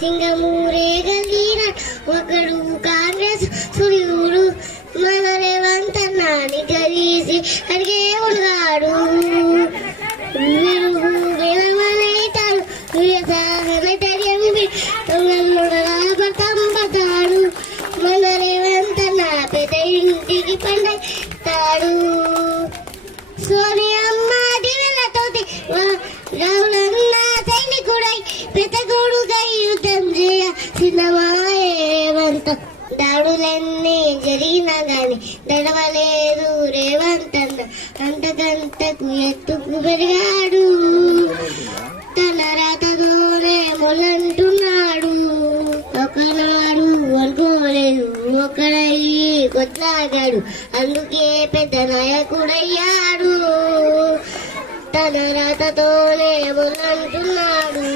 సింగమూరే గలీన ఒకడు కాంగ్రెస్ సూర్యుడు మన రేవంత్ అన్నాని గలీసి అడిగే ఉన్నాడు గెలవలేటాడు తంబతాడు మన రేవంత్ అన్న పెద్ద ఇంటికి పండుతాడు సోనియమ్మ దివెలతోటి రావులన్న సైనికుడై పెద్దగోడుగా యుద్ధం చేయ సిద్ధమాయేవంత దాడులన్నీ జరిగినా గాని దడవలేదు రేవంత్ అన్న అంతకంతకు ఎత్తుకు పెరిగాడు తన రాతతోనే మొలంటున్నాడు ఒకనాడు అనుకోలేదు ఒకడయ్యి కొట్లాగాడు అందుకే పెద్ద నాయకుడయ్యాడు తన రాతతోనే మొలంటున్నాడు